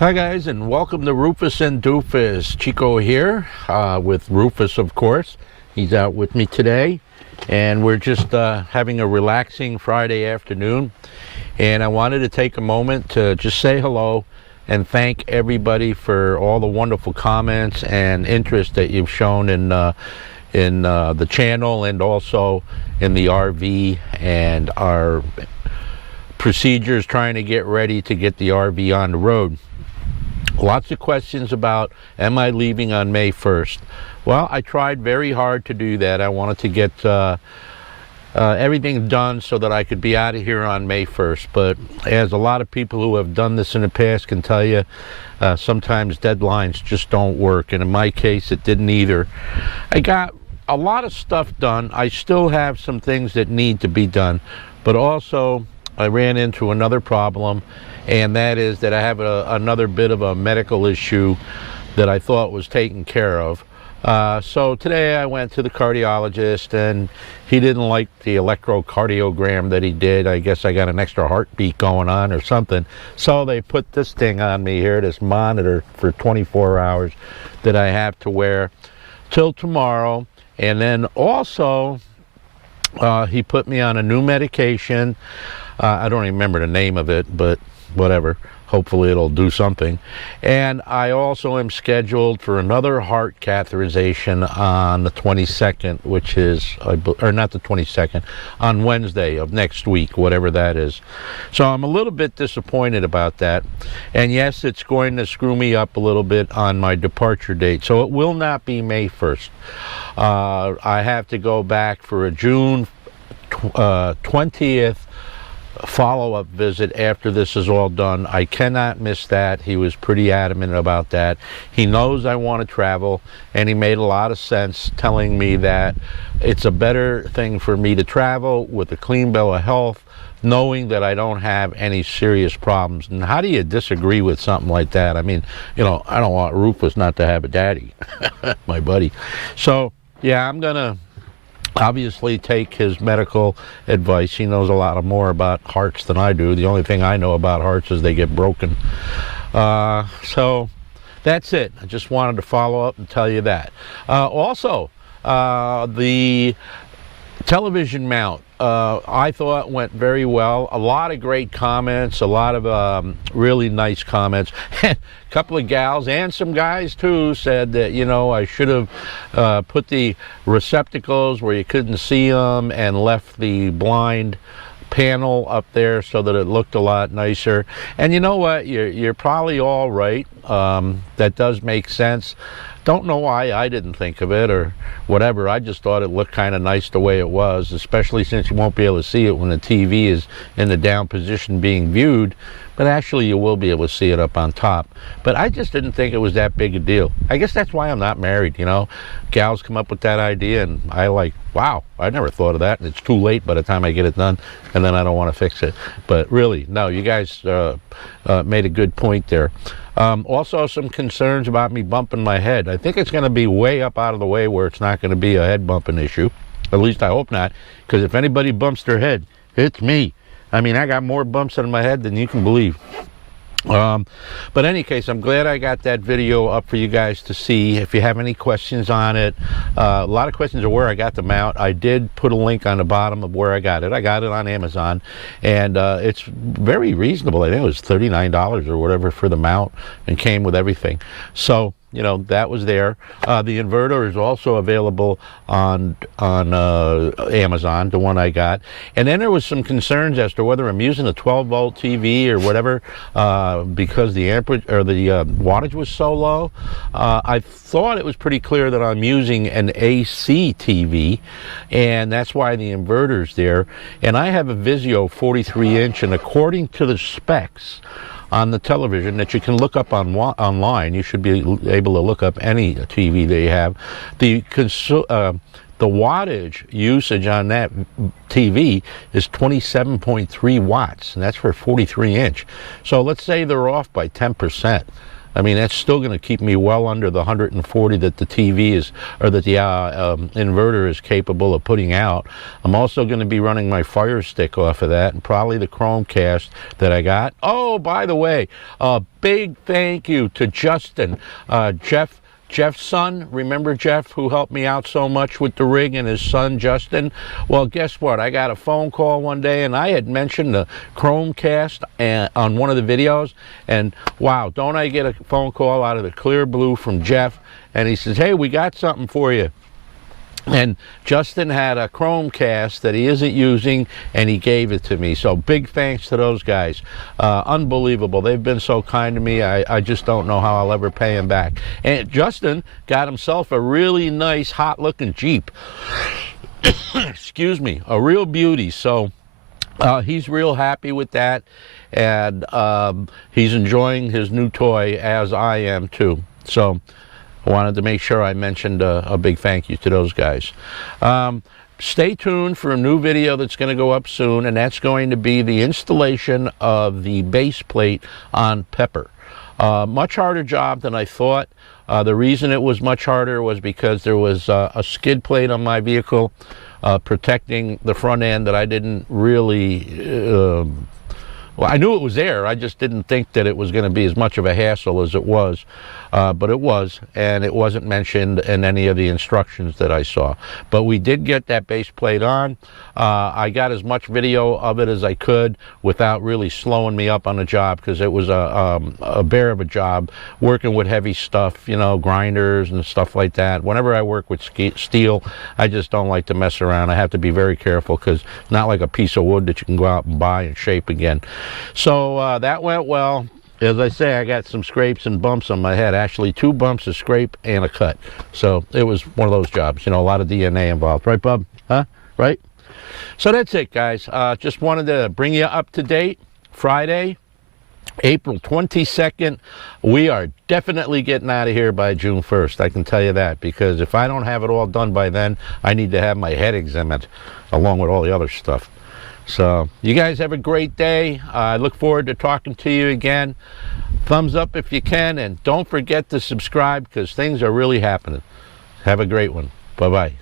Hi guys, and welcome to Rufus and Doofus. Chico here with Rufus, of course. He's out with me today, and we're just having a relaxing Friday afternoon. And I wanted to take a moment to just say hello and thank everybody for all the wonderful comments and interest that you've shown in the channel and also in the RV and our procedures trying to get ready to get the RV on the road. Lots of questions about, am I leaving on May 1st? Well, I tried very hard to do that. I wanted to get everything done so that I could be out of here on May 1st. But as a lot of people who have done this in the past can tell you, sometimes deadlines just don't work. And in my case, it didn't either. I got a lot of stuff done. I still have some things that need to be done. But also, I ran into another problem, and that is that I have another bit of a medical issue that I thought was taken care of. So today I went to the cardiologist, and he didn't like the electrocardiogram that he did. I guess I got an extra heartbeat going on or something. So they put this thing on me here, this monitor for 24 hours that I have to wear till tomorrow. And then also he put me on a new medication. I don't even remember the name of it, but whatever. Hopefully it'll do something. And I also am scheduled for another heart catheterization on the 22nd, which is, or not the 22nd, on Wednesday of next week, whatever that is. So I'm a little bit disappointed about that. And yes, it's going to screw me up a little bit on my departure date. So it will not be May 1st. I have to go back for a June 20th follow-up visit after this is all done. I cannot miss that. He was pretty adamant about that. He knows I want to travel, and he made a lot of sense telling me that it's a better thing for me to travel with a clean bill of health, knowing that I don't have any serious problems. And how do you disagree with something like that? I mean, you know, I don't want Rufus not to have a daddy, my buddy. So yeah, I'm gonna obviously take his medical advice. He knows a lot more about hearts than I do. The only thing I know about hearts is they get broken. So that's it. I just wanted to follow up and tell you that. Also, the television mount, I thought went very well. A lot of great comments, a lot of really nice comments. A couple of gals and some guys too said that, you know, I should have put the receptacles where you couldn't see them and left the blind panel up there so that it looked a lot nicer. And you know what, you're probably all right. That does make sense. Don't know why I didn't think of it or whatever. I just thought it looked kind of nice the way it was, especially since you won't be able to see it when the TV is in the down position being viewed, but actually you will be able to see it up on top. But I just didn't think it was that big a deal. I guess that's why I'm not married, you know. Gals come up with that idea, and I like, wow, I never thought of that, and it's too late by the time I get it done, and then I don't want to fix it. But really, no, you guys made a good point there. Also some concerns about me bumping my head. I think it's going to be way up out of the way where it's not going to be a head bumping issue. At least I hope not, because if anybody bumps their head, it's me. I mean, I got more bumps on my head than you can believe. But in any case, I'm glad I got that video up for you guys to see. If you have any questions on it, a lot of questions are where I got the mount. I did put a link on the bottom of where I got it. I got it on Amazon, and it's very reasonable. I think it was $39 or whatever for the mount, and came with everything. So, you know, that was there. The inverter is also available on Amazon, the one I got. And then there was some concerns as to whether I'm using a 12-volt TV or whatever because the amperage or the wattage was so low. I thought it was pretty clear that I'm using an AC TV, and that's why the inverter's there. And I have a Vizio 43-inch, and according to the specs on the television that you can look up online, you should be able to look up any TV they have. The wattage usage on that TV is 27.3 watts, and that's for 43-inch. So let's say they're off by 10%. I mean, that's still going to keep me well under the 140 that the TV is, or that the inverter is capable of putting out. I'm also going to be running my Fire Stick off of that, and probably the Chromecast that I got. Oh, by the way, a big thank you to Justin, Jeff's son. Remember Jeff, who helped me out so much with the rig, and his son Justin? Well, guess what? I got a phone call one day, and I had mentioned the Chromecast on one of the videos, and wow, don't I get a phone call out of the clear blue from Jeff, and he says, hey, we got something for you. And Justin had a Chromecast that he isn't using, and he gave it to me. So big thanks to those guys. Unbelievable. They've been so kind to me. I just don't know how I'll ever pay him back. And Justin got himself a really nice, hot-looking Jeep. Excuse me. A real beauty. So he's real happy with that. And he's enjoying his new toy, as I am too. So I wanted to make sure I mentioned a big thank you to those guys. Stay tuned for a new video that's going to go up soon, and that's going to be the installation of the base plate on Pepper. Much harder job than I thought. The reason it was much harder was because there was a skid plate on my vehicle protecting the front end that I didn't really... well, I knew it was there. I just didn't think that it was going to be as much of a hassle as it was. But it was, and it wasn't mentioned in any of the instructions that I saw. But we did get that base plate on. I got as much video of it as I could without really slowing me up on the job, because it was a bear of a job working with heavy stuff, you know, grinders and stuff like that. Whenever I work with steel, I just don't like to mess around. I have to be very careful, because it's not like a piece of wood that you can go out and buy and shape again. So that went well. As I say, I got some scrapes and bumps on my head. Actually, 2 bumps, a scrape, and a cut. So it was one of those jobs. You know, a lot of DNA involved. Right, Bub? Huh? Right? So that's it, guys. Just wanted to bring you up to date. Friday, April 22nd. We are definitely getting out of here by June 1st. I can tell you that, because if I don't have it all done by then, I need to have my head examined along with all the other stuff. So you guys have a great day. I look forward to talking to you again. Thumbs up if you can, and don't forget to subscribe, because things are really happening. Have a great one. Bye-bye.